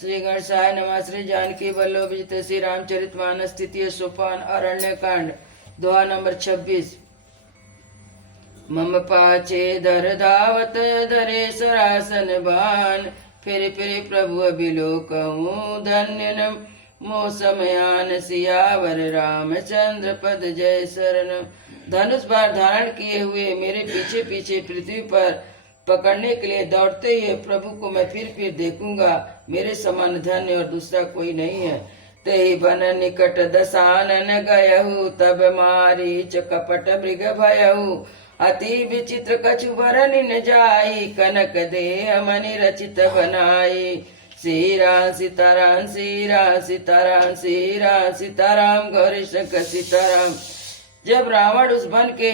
श्री गणेशाय नमः। श्री जानकी वल्लभ विजित श्री रामचरितमानस तृतीय सोपान अरण्य कांड दोहा नंबर 26। मम पाचे धर धावत धरे सरासन बान, फिर प्रभु अभिलोकहूँ धन्य न मोसमयान, सियावर रामचंद्र पद जय शरण। धनुष बाण धारण किए हुए मेरे पीछे पीछे पृथ्वी पर पकड़ने के लिए दौड़ते हुए प्रभु को मैं फिर देखूंगा। मेरे समान धन्य और दूसरा कोई नहीं है। तेहि बन निकट दसानन गयहु, तब मारीच कपट मृग भयहु। अति विचित्र कछु वरन न जाई, कनक देह मनि रचित बनाई। श्री राम सीताराम श्री राम सीताराम श्री राम सीताराम गौरी शंकर सीताराम। जब रावण उस वन के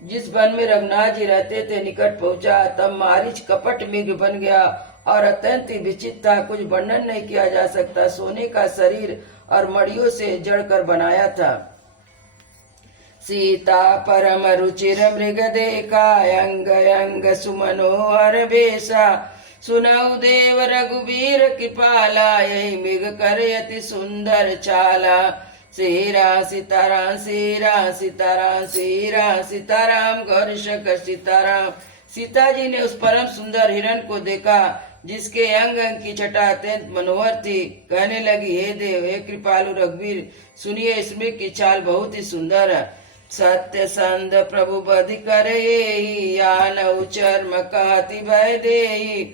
जिस वन में रघुनाथ जी रहते थे निकट पहुंचा, तब मारीच कपट मृग बन गया और अत्यंत ही विचित्र था, कुछ वर्णन नहीं किया जा सकता। सोने का शरीर और मड़ियों से जड़कर बनाया था। सीता परम रुचिर मृग देखा, अंग अंग सुमनोहर बेसा। सुनऊ देव रघुवीर कृपाला, यही मृग कर अति सुंदर चाला। श्री राम सीताराम श्री राम सीताराम श्री राम सीताराम गौरी शंकर सीताराम। सीता जी ने उस परम सुंदर हिरण को देखा जिसके अंग अंग की छटा अत्यंत मनोहर थी। कहने लगी, हे देव हे कृपालु रघुवीर, सुनिए इस मृग की चाल बहुत ही सुंदर है। सत्य संद प्रभु बधि करे, आन चर्म कहति भय देहि।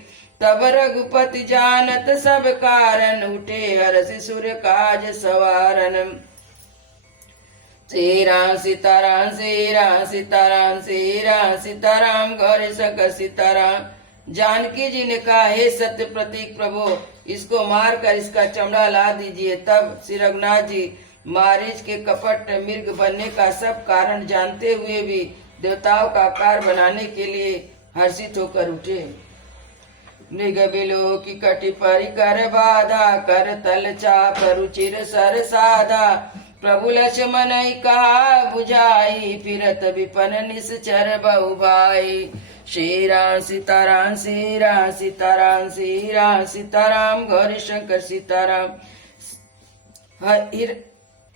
तब रघुपति जानत सब कारण, उठे हरषि सूर्य काज सवारन। श्री राम सीताराम श्री राम सीताराम श्री राम सीताराम गौरी शंकर सीताराम। जानकी जी ने कहा, हे सत्य प्रतीक प्रभु, इसको मार कर इसका चमड़ा ला दीजिए। तब श्री रघुनाथ जी मारीच के कपट मृग बनने का सब कारण जानते हुए भी देवताओं का आकार बनाने के लिए हर्षित होकर उठे। मृग बिलो की कटि परिकर बाधा, कर तल चाप रुचिर सर साधा। प्रभु लक्ष्मण कहा बुझाई, फिरत विपन निश्चर बहु भाई। श्री राम सीताराम श्री राम सीताराम श्री राम सीताराम गौरी शंकर सीताराम।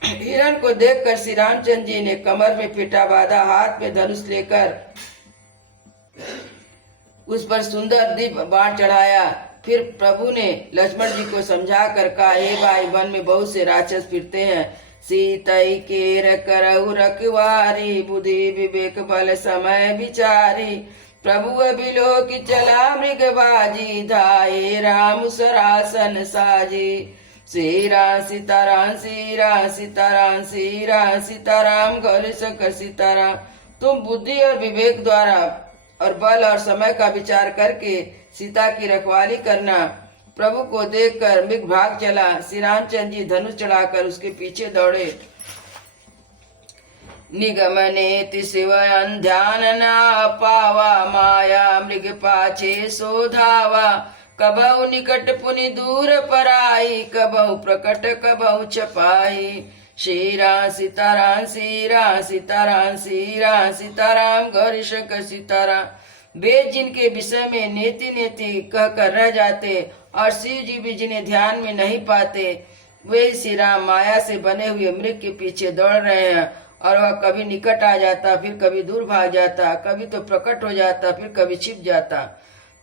हिरण को देखकर श्री रामचंद्र जी ने कमर में पिटा बांधा, हाथ में धनुष लेकर उस पर सुंदर दिव्य बाण चढ़ाया। फिर प्रभु ने लक्ष्मण जी को समझा कर कहा, हे भाई, वन में बहुत से राक्षस फिरते हैं। सीतई केर करहु रखवारी, बुद्धि विवेक बल समय विचारी। प्रभु अभिलो की चला मृग बाजी, धाये राम सरासन साजी। श्री राम सीताराम श्री राम सीताराम श्री राम सीताराम गौरी शंकर सीताराम। तुम बुद्धि और विवेक द्वारा और बल और समय का विचार करके सीता की रखवाली करना। प्रभु को देखकर मृग भाग चला। श्री रामचंद्र जी धनुष चढ़ाकर उसके पीछे दौड़े। निगमने शिव ध्यान ना पावा, माया मृग पाछे सोधावा। कबहु निकट पुनि दूर पराई, कबहु प्रकट कबहु छपाई। श्री राम सीताराम श्री राम सीताराम श्री राम सीताराम गौरी शंकर सीताराम। वेद जिनके विषय में नेति नेति कहकर रह जाते और शिव जी भी जिन्हें ध्यान में नहीं पाते, वे श्री राम माया से बने हुए मृग के पीछे दौड़ रहे हैं। और वह कभी निकट आ जाता, फिर कभी दूर भाग जाता, कभी तो प्रकट हो जाता, फिर कभी छिप जाता।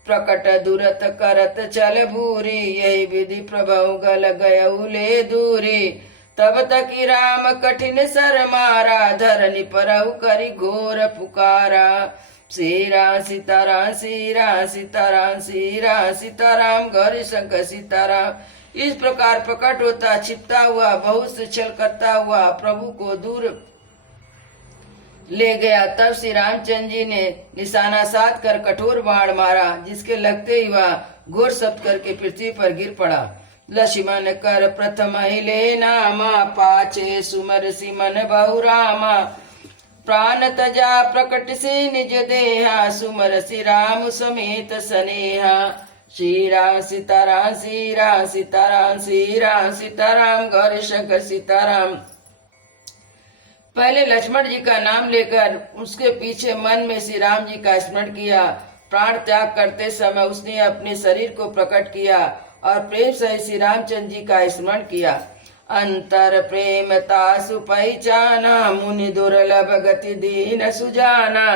प्रकट दूरत करत चल भूरी, यही विधि प्रभु गल गयऊ ले दूरी। तब तक राम कठिन सर मारा, धरनी परहु करी घोर पुकारा। श्री राम सीताराम श्री राम सीताराम श्री राम सीताराम गौरी शंकर सीताराम। इस प्रकार प्रकट होता, छिपता हुआ, बहुत से छल करता हुआ प्रभु को दूर ले गया। तब श्री रामचंद्र जी ने निशाना साध कर कठोर बाण मारा, जिसके लगते ही वह घोर शब्द करके पृथ्वी पर गिर पड़ा। लक्ष्मण कर प्रथम हिले नामा, पाछे सुमर सिमन बहु रामा। प्राण तजा प्रकट से निज देहा, सुमर श्री राम समेत सनेहा। श्री राम सीताराम श्री राम सीताराम श्री राम सीताराम गौरी शंकर सीताराम। पहले लक्ष्मण जी का नाम लेकर उसके पीछे मन में श्री राम जी का स्मरण किया। प्राण त्याग करते समय उसने अपने शरीर को प्रकट किया और प्रेम से श्री रामचंद्र जी का स्मरण किया। अंतर प्रेम तासु पहचाना, मुनि दुर्लभ गति दीन सुजाना।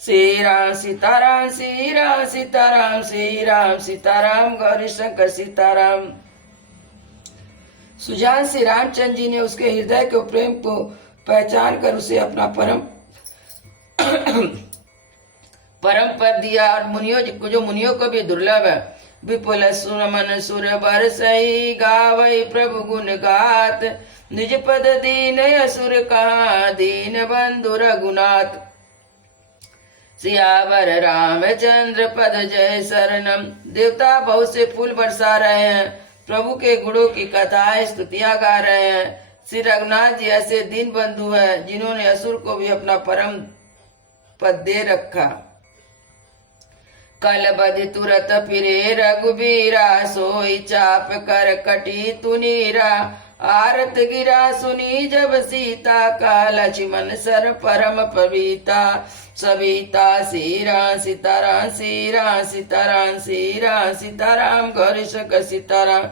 श्री राम सीताराम, श्री राम सीताराम, श्री राम सीताराम, गौरी शंकर सीताराम। सुजान श्री रामचंद्र जी ने उसके हृदय के प्रेम को पहचान कर उसे अपना परम पद दिया। और मुनियों को भी दुर्लभ है। विपुल सुर मन सुर बरसई, गावई प्रभु गुण गात। निज पद दीन असुर कहा, दीन बंधु रघुनाथ। सियावर रामचंद्र पद जय शरणम। देवता बहुत से फूल बरसा रहे हैं, प्रभु के गुणों की कथाएं स्तुतियां गा रहे हैं। श्री रघुनाथ जी ऐसे दीन बंधु है जिन्होंने असुर को भी अपना परम पद दे रखा। कल बधि तुरत फिरे रघुबीरा, सोई चाप कर कटी तुनीरा। आरत गिरा सुनी जब सीता का, लक्ष्मण सर परम पविता। सविता श्री राम सीताराम, श्री राम सीताराम, श्री राम सीताराम, गौरी शंकर सीताराम।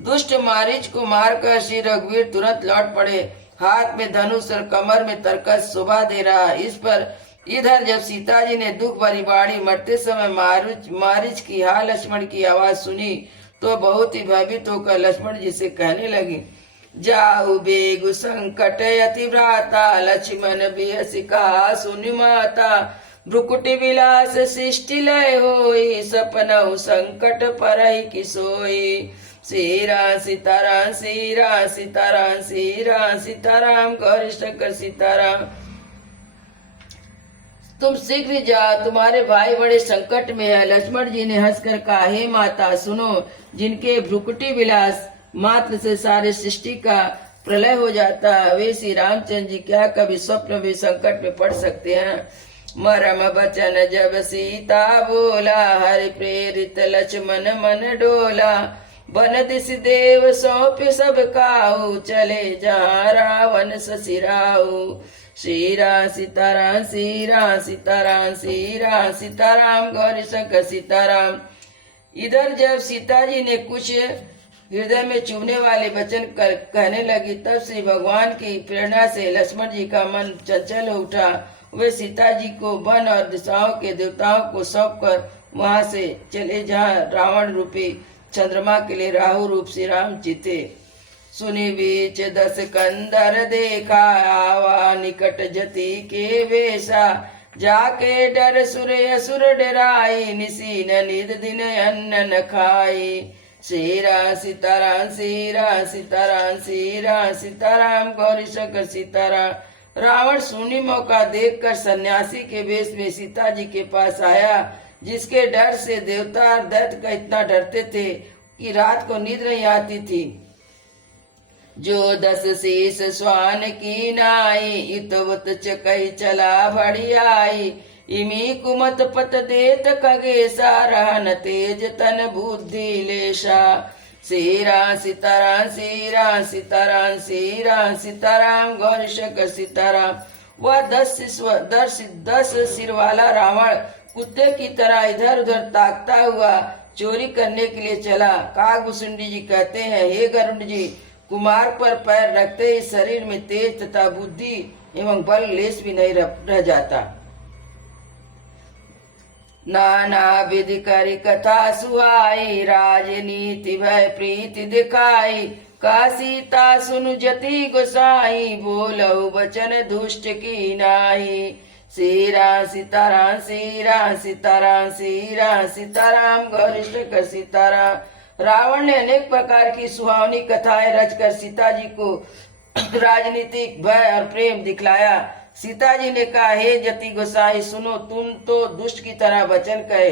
दुष्ट मारीच को मारकर श्री रघुवीर तुरंत लौट पड़े। हाथ में धनुष और कमर में तरकस शोभा दे रहा। इस पर इधर जब सीता जी ने दुख भरी बाणी मरते समय मारीच की हा लक्ष्मण की आवाज सुनी तो बहुत ही भयभीत होकर लक्ष्मण जी से कहने लगी, जाऊ बेगु संकट अति भ्राता। लक्ष्मण बिहसि कहा सुनि माता, भ्रुकुटि विलास सृष्टि लय होई। सपनऊ संकट परहि कि सोई। श्री राम सीताराम, श्री राम सीताराम, श्री राम सीताराम, गौरी शंकर सीताराम। तुम शीघ्र जाओ, तुम्हारे भाई बड़े संकट में है। लक्ष्मण जी ने हंसकर कहा, हे माता सुनो, जिनके भ्रुकुटि विलास मात्र से सारे सृष्टि का प्रलय हो जाता है, वे श्री रामचंद्र जी क्या कभी स्वप्न में संकट में पड़ सकते हैं। मरम बचन जब सीता बोला, हरि प्रेरित लक्ष्मण मन डोला। बन दिस देव सौंप सब काऊ, चले जहाँ रावण ससिराऊ। श्री राम सीताराम, श्री राम सीताराम, श्री राम सीताराम, गौरी शंकर सीताराम। इधर जब सीता जी ने कुछ हृदय में चुभने वाले वचन कहने लगी, तब श्री भगवान की प्रेरणा से लक्ष्मण जी का मन चंचल हो उठा। वे सीता जी को वन और दिशाओं के देवताओं को सौंप कर वहां से चले जहाँ रावण रूपी चंद्रमा के लिए राहु रूप श्री राम जी थे। सुनी बीच 10 कंदर देखा, आवा निकट जति के वेशा। जाके डर सुर असुर डराई, निसीन निद दिन अन्न न खाई। श्री राम सीताराम, श्री राम सीताराम, श्री राम सीताराम, गौरी शंकर सीताराम। रावण सुनी मौका देखकर सन्यासी के वेश में सीता जी के पास आया, जिसके डर से देवता और दैत्य का इतना डरते थे कि रात को नींद नहीं आती थी। जो 10 शीश स्वान की नाई, इतवत चकई चला भड़ी आई। इमी कुमत पत देत खगेसा, रहन तेज तन बुद्धि लेशा। श्री राम सीताराम, श्री राम सीताराम, श्री राम सीताराम, गौरी शंकर सीताराम। वह 10 सिर वाला रावण कुत्ते की तरह इधर उधर ताकता हुआ चोरी करने के लिए चला। कागभूषुंडी जी कहते हैं, हे गरुड़ जी, कुमार पर पैर रखते ही शरीर में तेज तथा बुद्धि एवं बल लेश भी नहीं रह जाता। नाना विधि करी कथा सुहाई, राजनीति भय प्रीति दिखाई। का सीता सुनु जति गोसाई, बोलऊ वचन दुष्ट की नाई। श्री राम सीताराम, श्री राम सीताराम, श्री राम सीताराम, गौरी शंकर सीताराम। रावण ने अनेक प्रकार की सुहावनी कथाएं रचकर सीता जी को राजनीतिक भय और प्रेम दिखलाया। सीता जी ने कहा, हे जति गोसाई सुनो, तुम तो दुष्ट की तरह वचन कहे।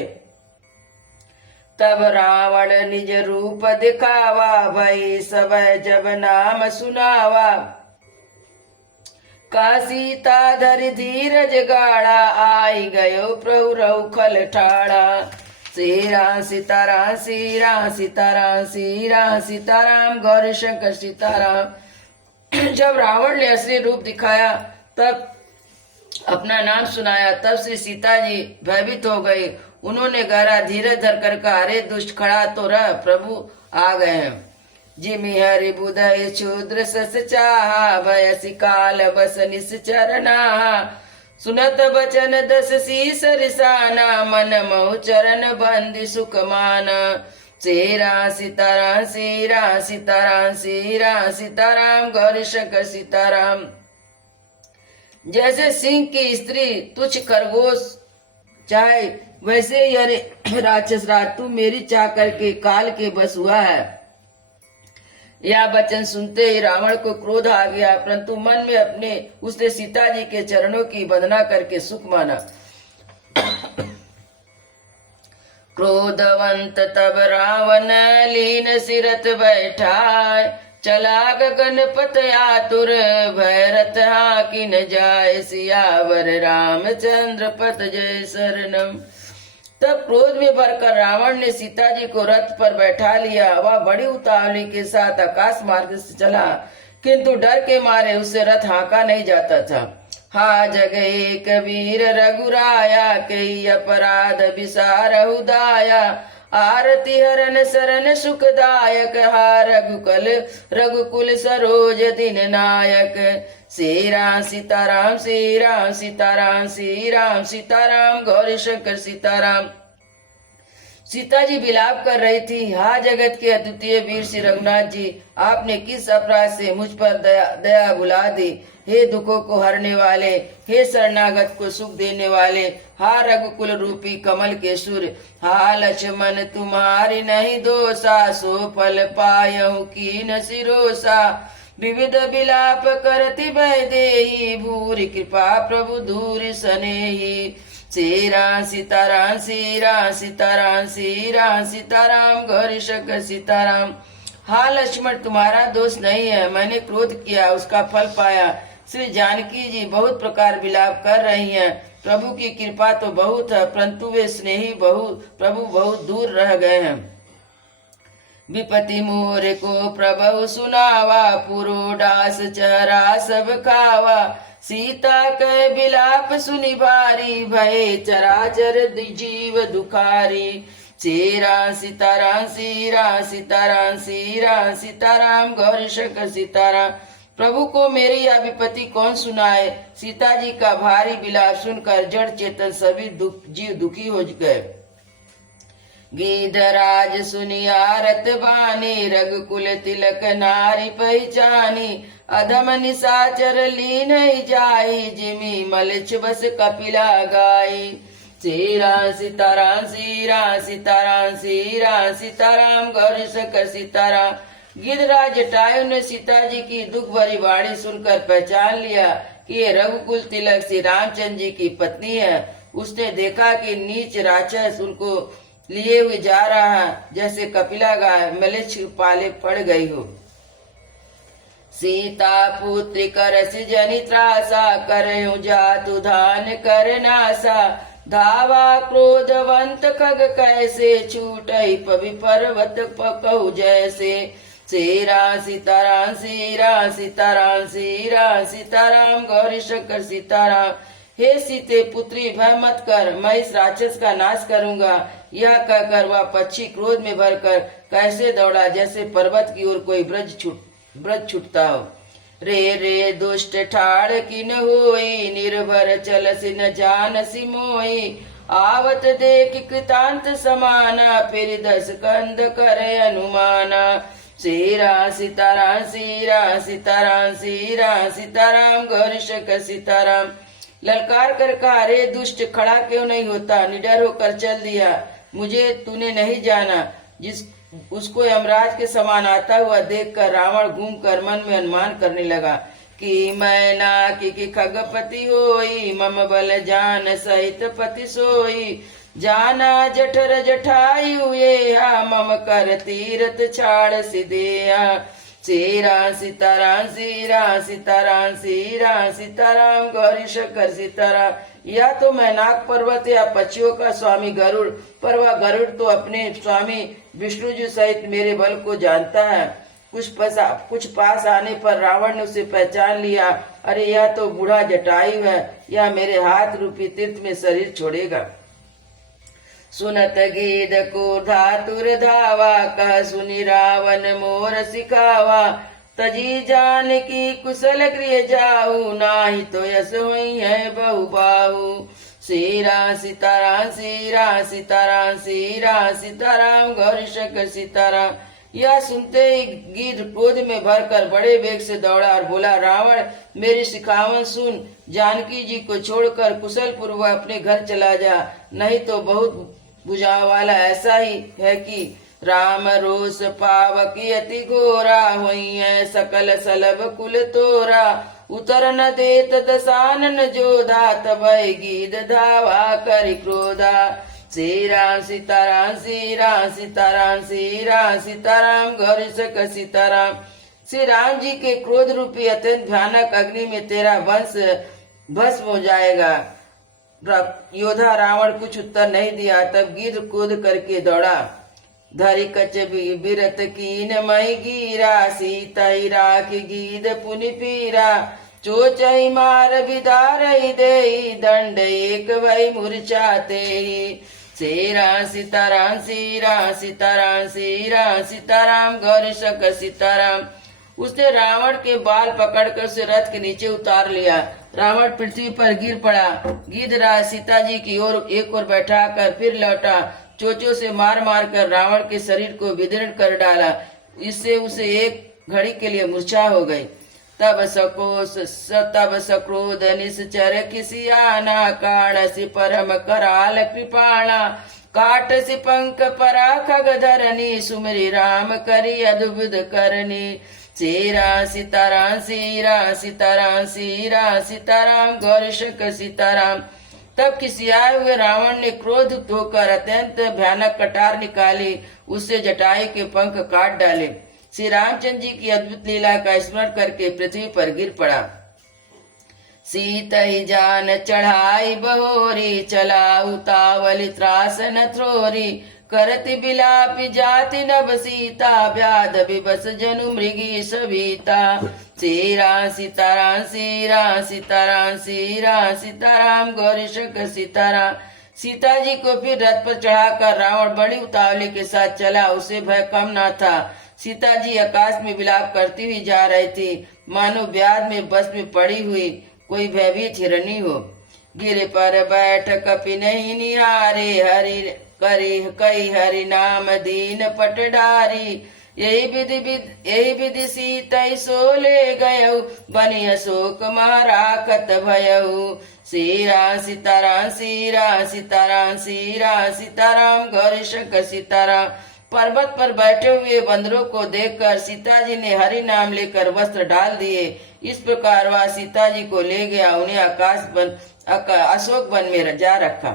तब रावण निज रूप दिखावा, भई सब जब नाम सुनावा। का सीता धरि धीरज गाड़ा, आई गयो प्रभु रउखल ठाड़ा। श्री राम सीताराम, श्री राम सीताराम, श्री राम सीताराम, गौरी शंकर सीताराम। जब रावण ने असली रूप दिखाया, तब अपना नाम सुनाया, तब श्री सीता जी भयभीत हो गई। उन्होंने गहरा धीरज धर कर कहा, अरे दुष्ट खड़ा तो रह, प्रभु आ गए हैं। जिमि हरि बुधय क्षुद्र सस चाहा, भयसि काल बस निश्चरना। सुनत बचन दस शीस रिसाना, मन महु चरण बंदी सुख माना। सीरा सीताराम सीरा सीताराम सीरा सीताराम, गौरी शंकर सीताराम। जैसे सिंह की स्त्री तुच्छ खरगोश चाहे, वैसे ये राक्षस राज तू मेरी चाह करके काल के बस हुआ है। यह वचन सुनते ही रावण को क्रोध आ गया, परंतु मन में अपने उसने सीता जी के चरणों की वंदना करके सुख माना। क्रोधवंत तब रावण लीन सिरत बैठाय, चला गगन पत आतुर, भैरथ हाकिन जाय, सियावर रामचंद्र पत जय शरणम। तब क्रोध में भरकर रावण ने सीता जी को रथ पर बैठा लिया। वह बड़ी उतावली के साथ आकाश मार्ग से चला, किंतु डर के मारे उससे रथ हाँका नहीं जाता था। हा जगए कबीर रघुराया, कई अपराध विसारहु दाया, आरती हरन शरण सुखदायक, हा रघुकुल सरोज दिन नायक। श्री राम सीताराम श्री राम सीताराम श्री राम सीताराम, गौरी शंकर सीताराम। सीता जी विलाप कर रही थी, हा जगत के अद्वितीय वीर श्री रघुनाथ जी, आपने किस अपराध से मुझ पर दया भुला दी। हे दुखों को हरने वाले, हे शरणागत को सुख देने वाले, हा रघुकुल रूपी कमल के सुर, हा लक्ष्मण तुम्हारी नहीं दोषा, सो फल पायहु कीन सिरोसा। विविध विलाप करति वैदेही, भूरि कृपा प्रभु धूरि सनेही। श्री राम सीताराम श्री राम सीताराम श्री राम सीताराम, गौरी शंकर सीताराम। हा लक्ष्मण तुम्हारा दोष नहीं है, मैंने क्रोध किया उसका फल पाया। श्री जानकी जी बहुत प्रकार विलाप कर रही हैं। प्रभु की कृपा तो बहुत है, परंतु वे स्नेही प्रभु बहुत दूर रह गए हैं। विपति मोर को प्रभु सुनावा, पुरोडास चरा सब खावा। सीता के विलाप सुनि भारी, भय चराचर जीव दुखारी। श्री राम सीताराम श्री राम सीताराम श्री राम सीताराम, गौरी शंकर सीताराम। प्रभु को मेरी यह विपत्ति कौन सुनाए। सीता जी का भारी विलाप सुनकर जड़ चेतन सभी जीव दुखी हो गए। गिधराज सुनियारत बानी, रघुकुल तिलक नारी पहचानी। अधम निशाचर लीन जाई, जिमी मलच बस कपिला गाई। श्री राम सीताराम श्री राम सीताराम श्री राम सीताराम, गौरी शंकर सीताराम। गिधराज जटायु ने सीता जी की दुख भरी वाणी सुनकर पहचान लिया कि ये रघुकुल तिलक श्री रामचंद्र जी की पत्नी है। उसने देखा कि नीच राक्षस उनको लिए हुए जा रहा है, जैसे कपिला गाय मलेच्छ पाले पड़ गई हो। सीता पुत्री करसि जनि त्रासा, करहु जातु धान कर नासा। धावा क्रोधवंत खग कैसे, छूटहि पवि पर्वत पकहु जैसे। श्री राम सीताराम श्री राम सीताराम श्री राम सीताराम, गौरी शंकर सीताराम। हे सीते पुत्री भय मत कर, मैं इस राक्षस का नाश करूंगा। यह कहकर वह पक्षी क्रोध में भरकर कैसे दौड़ा, जैसे पर्वत की ओर कोई ब्रज छूटता हो। रे रे दुष्ट ठाड़ किन होई, निर्भर चलसि न जानसि मोई। आवत देख कृतांत समाना, फिर 10 कंद करे अनुमाना। श्री राम सीताराम श्री राम सीताराम श्री राम सीताराम, गौरी शंकर सीताराम। ललकार कर कहा, रे दुष्ट खड़ा क्यों नहीं होता, निडर होकर चल दिया। मुझे तूने नहीं जाना। उसको यमराज के समान आता हुआ देखकर रावण घूम कर मन में अनुमान करने लगा कि मैं ना कि खगपति होई, मम बल जान सहित पति सोई। जाना जठर जठायु ये, मम कर तीरथ छाड़ सिदेया। श्री राम सीताराम श्री राम सीताराम श्री राम सीताराम, गौरी शंकर सीताराम। या तो मैनाक पर्वत या पक्षियों का स्वामी गरुड़, पर वह गरुड़ तो अपने स्वामी विष्णु जी सहित मेरे बल को जानता है। कुछ पास आने पर रावण ने उसे पहचान लिया। अरे यह तो बूढ़ा जटायु है, यह मेरे हाथ रूपी तीर्थ में शरीर छोड़ेगा। सुनत गीत को धातुर धावा, कह सुनि रावण मोर सिखावा। तजी जान की कुशल गृह जाऊ, नाही तो यस हुई है बहु बाहू। श्री राम सीताराम, श्री राम सीताराम, श्री राम सीताराम, गौरी शंकर सीताराम। यह सुनते ही गिद्ध क्रोध में भरकर बड़े वेग से दौड़ा और बोला, रावण मेरी सिखावन सुन, जानकी जी को छोड़कर कुशल पूर्वक अपने घर चला जा, नहीं तो बहुत बुझा वाला ऐसा ही है कि राम रोष पावकी अति घोरा, हुई है सकल सलभ कुल तोरा। उतर न देत दसानन जोधा, तबै गिद्ध धावा करि क्रोधा। श्री राम सीताराम, श्री राम सीताराम, श्री राम सीताराम, गौरी शंकर सीताराम। श्री राम जी के क्रोध रूपी अत्यंत भयानक अग्नि में तेरा वंश भस्म हो जाएगा। योद्धा रावण कुछ उत्तर नहीं दिया। तब गिद्ध क्रोध करके दौड़ा। धरि कच बिरत कीन मई गिरा, सीता राख गिद्ध पुनि पीरा। चोचई मार विदारई देई, दंड एक वही मूर्छाते। श्री राम सीताराम, श्री राम सीताराम, श्री राम सीताराम, गौरी शंकर सीताराम। उसने रावण के बाल पकड़कर उसे रथ के नीचे उतार लिया। रावण पृथ्वी पर गिर पड़ा। गिद्धराज सीता जी की ओर एक ओर बैठाकर फिर लौटा। चोचों से मार मार कर रावण के शरीर को विदीर्ण कर डाला। इससे उसे एक घड़ी के लिए मूर्छा हो गई। तब सक्रोध निश्चर किसियाना, काणसी परम कराल कृपाणा। काट सि पंख परा खग धरनी, सुमरि राम करि अद्भुत करनी। श्री राम सीताराम, श्री राम सीताराम, श्री राम सीताराम, गौरी शंकर सीताराम। तब खिसियाए हुए रावण ने क्रोधित होकर अत्यंत भयानक कटार निकाली, उससे जटायु के पंख काट डाले। श्री रामचंद्र जी की अद्भुत लीला का स्मरण करके पृथ्वी पर गिर पड़ा। सीतहि जान चढ़ाई बहोरी, चला उतावली त्रास न थ्रोरी। करति बिलापि जाति नभ सीता, व्याध विवश जनु मृगी सविता। श्री राम सीताराम, श्री राम सीताराम, श्री राम सीताराम, गौरी शंकर सीताराम। सीता जी को फिर रथ पर चढ़ाकर रावण बड़ी उतावली के साथ चला। उसे भय कम न था। सीता जी आकाश में विलाप करती हुई जा रही थी, मानो व्याध में बस में पड़ी हुई कोई भयभीत हिरणी हो। गिर पर बैठ कपि नहीं निहारे, हरि करी कई हरि नाम दीन पटडारी। यही विधि सीतै सोले गयऊ, बनि अशोक महाराकत भयऊ। श्री राम सीताराम, श्री राम सीताराम, श्री राम सीताराम, गौरी शंकर सीताराम। पर्वत पर बैठे हुए बंदरों को देखकर सीता जी ने हरि नाम लेकर वस्त्र डाल दिए। इस प्रकार वह सीता जी को ले गया, उन्हें अशोक वन में जा रखा।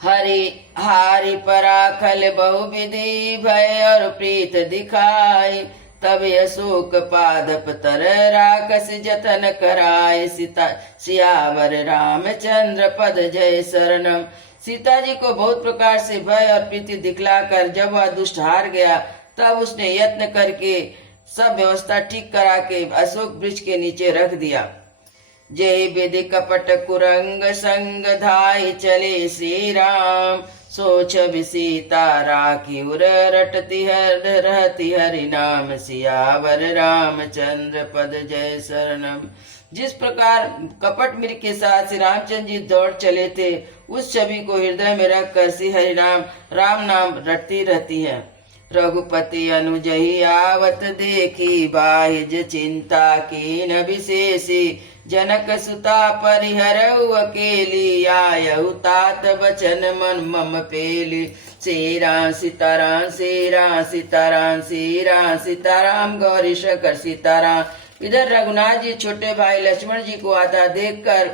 हारी पराखल बहु विधि, भय और प्रीत दिखाई। तब अशोक पादप तर राकस जतन कराय। सीता सियावर रामचंद्र पद जय शरणम। सीता जी को बहुत प्रकार से भय और प्रीति दिखलाकर जब वह दुष्ट हार गया, तब उसने यत्न करके सब व्यवस्था ठीक करा के अशोक वृक्ष के नीचे रख दिया। जय विधि कपट कुरंग संग धाई, चले श्री राम। सोच सीता राखी उर रटती रहती हरि नाम। सियावर रामचंद्र पद जय शरणम। जिस प्रकार कपट मृग के साथ श्री रामचंद्र जी दौड़ चले थे, उस छवि को हृदय में रखकर श्री हरि राम नाम रटती रहती है। रघुपति अनुजहि आवत देखी, बाहिज चिंता कीन विशेषी। जनक सुता परिहरऊ अकेली, आयऊ तात बचन मन मम पेली। श्री राम सीताराम, श्री राम सीताराम, श्री राम सीताराम, गौरी शंकर सीताराम। इधर रघुनाथ जी छोटे भाई लक्ष्मण जी को आता देखकर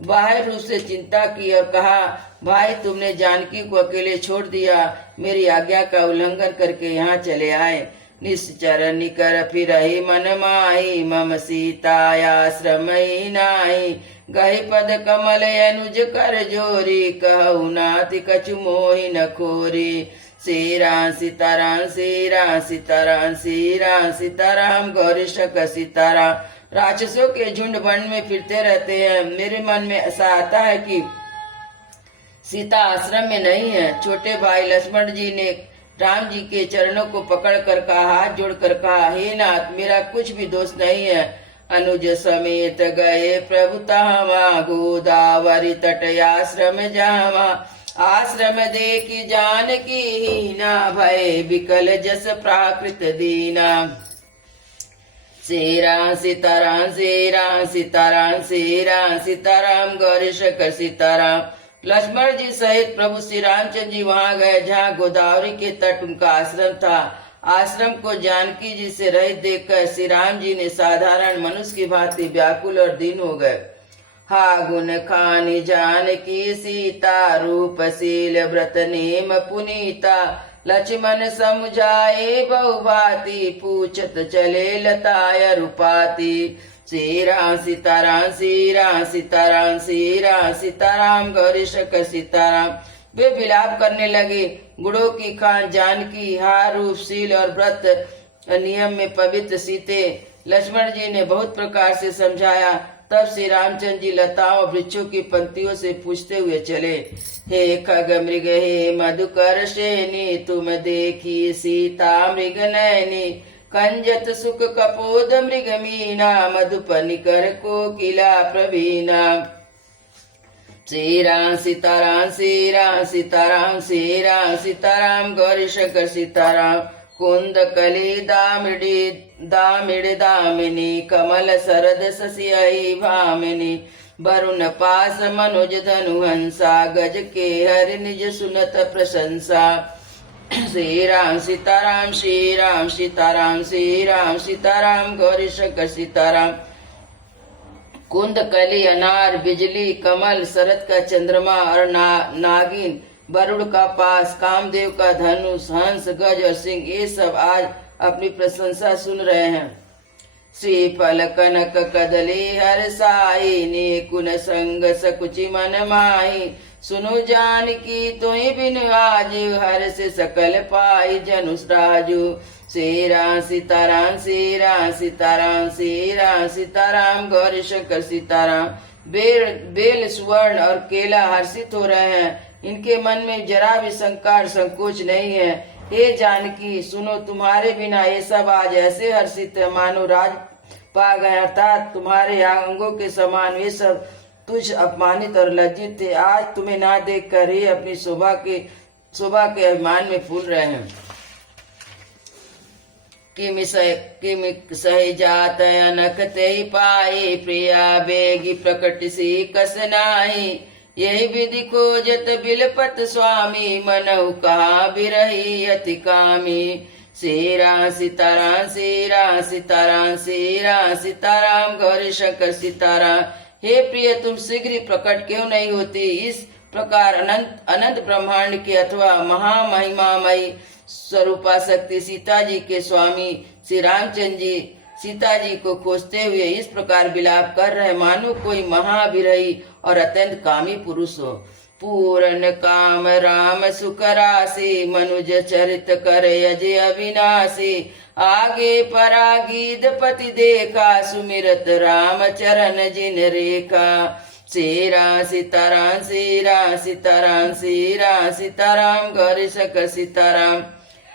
बाह्य रूप से चिंता की और कहा, भाई तुमने जानकी को अकेले छोड़ दिया, मेरी आज्ञा का उल्लंघन करके यहाँ चले आए। निश्चर निकर फिरहि मन माही, मम सीतायाश्रम नाही। गहि पद कमल अनुज कर जोरी, कहु नाति कछु मोहि न खोरी। श्री राम सीताराम, श्री राम सीताराम, श्री राम सीताराम, गौरी शंकर सीताराम। राक्षसों के झुंड वन में फिरते रहते हैं। मेरे मन में ऐसा आता है कि सीता आश्रम में नहीं है। छोटे भाई लक्ष्मण जी ने राम जी के चरणों को पकड़कर कहा, हाथ जोड़कर कहा, हे नाथ, मेरा कुछ भी दोष नहीं है। अनुज समेत गए प्रभु तावा, गोदावरी तट आश्रम जावा। आश्रम देखी जानकी हीना, भय विकल जस प्राकृत दीना। सीरा सीताराम सीरा सीताराम सीरा सीताराम, गौरी शंकर सीताराम। लक्ष्मण जी सहित प्रभु श्री रामचंद्र जी वहां गए जहां गोदावरी के तट उनका आश्रम था। आश्रम को जानकी जी से रहित देखकर श्री राम जी ने साधारण मनुष्य की भांति व्याकुल और दीन हो गए। हा गुण खानी जानकी सीता, रूपशील व्रत नेम पुनीता। लक्ष्मण समुझाए बहुभांति, पूछत चले लताय रूपाती। सीरा सीताराम सीरा सीताराम सीरा सीताराम, गौरी शंकर सीताराम। वे विलाप करने लगे, गुड़ों की खान जानकी, हार रूपशील और व्रत नियम में पवित्र सीते। लक्ष्मण जी ने बहुत प्रकार से समझाया। तब श्री रामचंद्र जी लताओं और वृक्षों की पंक्तियों से पूछते हुए चले, हे खग मृग हे मधुकर श्रेणी, तुम देखी सीता मृग नयनी। कंजत सुख कपोद मृग मीना, मधुपनिकर कोकिला प्रवीणा। सीरा सीताराम सीरा सीताराम सीरा सीताराम, गौरी शंकर सीताराम। कुंद कली दामिड़ी दामिनी, कमल सरद ससियहि भामिनी। वरुण पास मनोज धनु हंसा, गज के हरि निज सुनत प्रशंसा। श्री राम सीताराम श्री राम सीताराम श्री राम सीताराम, गौरी शंकर सीताराम। कुंद कली अनार बिजली, कमल शरद का चंद्रमा और नागिन, वरुण का पास, कामदेव का धनुष, हंस, गज और सिंह, ये सब आज अपनी प्रशंसा सुन रहे हैं। श्रीफल कनक कदली हर साई, निकुन संग सकुचि मन माही। सुनु जानकी तोहि बिन आज, हर से सकल पाई जनुष राजू। सीरा सीताराम सीरा सीताराम सीरा सीताराम, गौरी शंकर सीताराम। बेल सुवर्ण और केला हर्षित हो रहे हैं, इनके मन में जरा भी संकार संकोच नहीं है। हे जानकी सुनो, तुम्हारे बिना ये सब आज ऐसे हर्षित है मानो राज पा गए, अर्थात तुम्हारे अंगों के समान वे सब तुझ अपमानित और लज्जित थे। आज तुम्हें ना देख कर ही अपनी शोभा के अभिमान में फूल रहे हैं। किमि सही जात अनख ते पाए, प्रिया बेगी प्रकट सी कस नाही। यही विधि खोजत बिलपत स्वामी, मनहु कहा बिरही अति कामी। सीरा सीताराम सीरा सीताराम सीरा सीताराम, गौरी शंकर सीताराम। हे प्रिय, तुम शीघ्र ही प्रकट क्यों नहीं होती। इस प्रकार अनंत ब्रह्मांड के अथवा महामहिमामयी स्वरूपा शक्ति सीता जी के स्वामी श्री रामचंद्र जी सीता जी को खोजते हुए इस प्रकार विलाप कर रहे, मानो कोई महाविरही और अत्यंत कामी पुरुष हो। पूर्ण काम राम सुख राशि, मनुज चरित कर अजय अविनाशी। आगे परागीद पति देखा, सुमिरत राम चरण जिन रेखा। सीरा सीताराम सीरा सीताराम सीरा सीताराम, गौरी शंकर सीताराम।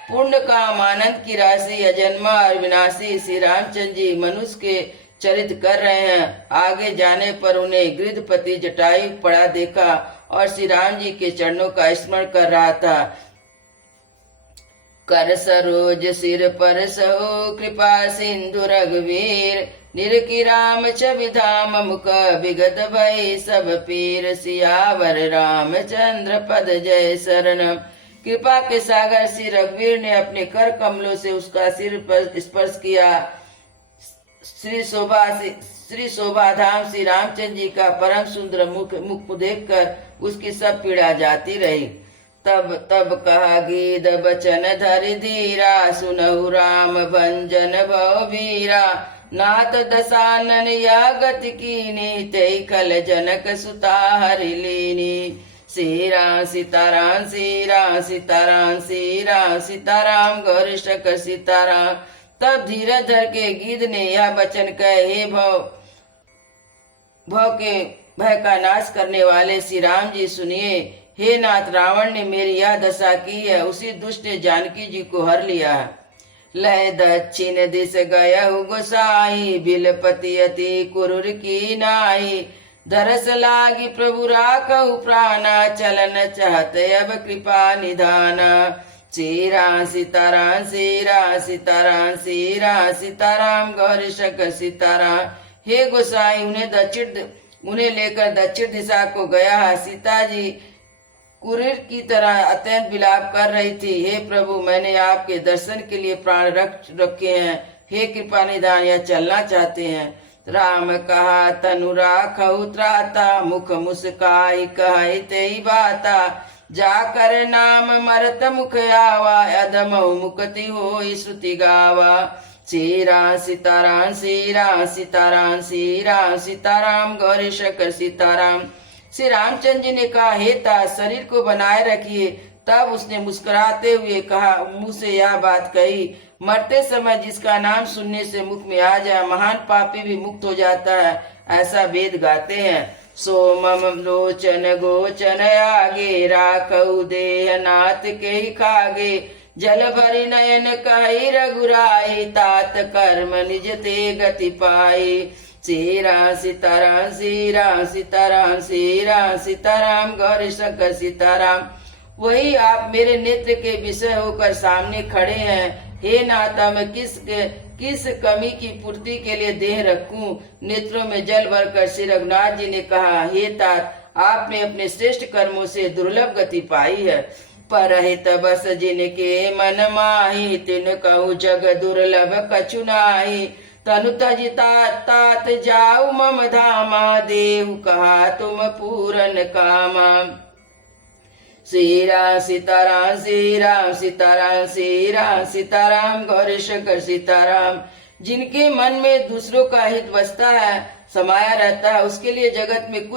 पूर्ण काम आनंद की राशि, अजन्मा और विनाशी श्री रामचंद्र जी मनुष्य के चरित कर रहे हैं। आगे जाने पर उन्हें गिरधपति जटायु पड़ा देखा और श्री राम जी के चरणों का स्मरण कर रहा था। कर सरोज सिर पर सहो, कृपा सिंधु रघुवीर। निरखी राम छवि धाम, मुख विगत भय सब पीर। सियावर रामचंद्र पद जय शरणम। कृपा के सागर श्री रघुवीर ने अपने कर कमलों से उसका सिर पर स्पर्श किया। श्री शोभा धाम श्री रामचंद्र जी का परम सुंदर मुख देखकर उसकी सब पीड़ा जाती रही। तब कहा गीत बचन धरि धीरा, सुनहु राम भंजन भव वीरा। नाथ दशानन या गति कीनी, ते खल जनक सुता हरि लीनी। सीरा सीताराम सीरा सीताराम सीरा सीताराम, गौरी शंकर सीताराम। तब धीरज धर के गीध ने यह वचन कहे, हे भव के भय का नाश करने वाले श्री राम जी सुनिए। हे नाथ, रावण ने मेरी यह दशा की है, उसी दुष्ट ने जानकी जी को हर लिया है। लय दक्षिण दिश गयहु गोसाई, बिलपति अति कुरुर की नाई। दरस लागी प्रभु राखहु प्राणा, चलन चाहत अब कृपा निधाना। श्रीराम सीताराम श्रीराम सीताराम श्रीराम सीताराम गौरी शंकर सीताराम। हे गोसाई, उन्हें लेकर दक्षिण दिशा को गया है। सीता जी कुरीर की तरह अत्यंत विलाप कर रही थी। हे प्रभु, मैंने आपके दर्शन के लिए प्राण रखे हैं। हे कृपा निधान, यह चलना चाहते हैं। राम कहा तनु राखहु त्राता, मुख मुस्काई कहि तेई बाता। जाकर नाम मरत मुख आवा, अधमहु मुक्ति होई श्रुति गावा। श्रीराम सीताराम श्रीराम सीताराम श्रीराम सीताराम गौरी शंकर सीताराम। श्री रामचंद्र जी ने कहा, हे तात, शरीर को बनाए रखिए। तब उसने मुस्कुराते हुए कहा, मुंह से यह बात कही, मरते समय जिसका नाम सुनने से मुख में आ जाए, महान पापी भी मुक्त हो जाता है, ऐसा वेद गाते हैं। सोमम लोचन गोचन आगे, राखऊ देह नाथ के खागे। जल भरी नयन कही रघुराई, तात कर्म निज ते गति पाई। श्रीराम सीताराम श्रीराम सीताराम श्रीराम सीताराम गौरी शंकर सीताराम। वही आप मेरे नेत्र के विषय होकर सामने खड़े हैं। हे नाथा, मैं किस कमी की पूर्ति के लिए देह रखूं? नेत्रों में जल भरकर श्री रघुनाथ जी ने कहा, हे तात, आपने अपने श्रेष्ठ कर्मों से दुर्लभ गति पाई है। परहित बस जिनके मन माही, तिन कहूँ जग दुर्लभ कछु नाही। तनु तज तात जाऊ मम धामा, देहु कहा तुम पूरन कामा। श्रीराम सीताराम श्रीराम सीताराम श्रीराम सीताराम गौरी शंकर सीताराम। जिनके मन में दूसरों का हित बसता है, समाया रहता है, उसके लिए जगत में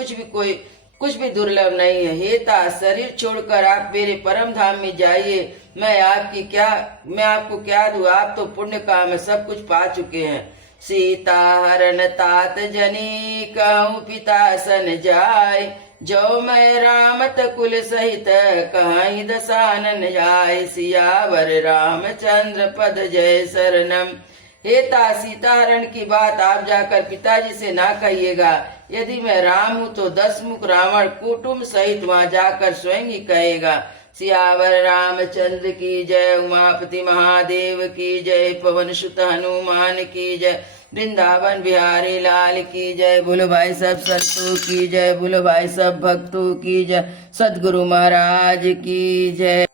कुछ भी दुर्लभ नहीं है। हे तात, शरीर छोड़कर आप मेरे परम धाम में जाइए। मैं आपको क्या दूं? आप तो पुण्य काम में सब कुछ पा चुके हैं। सीता हरण तात जनी, कहूँ पिता सन जाय। जो मैं रामत कुल सहित, कहीं दसानन जाय। सियावर रामचंद्र पद जय शरणम। हे तात, सीता हरण की बात आप जाकर पिताजी से ना कहिएगा। यदि मैं राम हूँ तो 10 मुख रावण कुटुंब सहित वहाँ जाकर स्वयं ही कहेगा। सियावर रामचंद्र की जय, उमापति महादेव की जय, पवन सुत हनुमान की जय, वृंदावन बिहारी लाल की जय। बोलो भाई सब संतों की जय, बोलो भाई सब भक्तों की जय, सदगुरु महाराज की जय।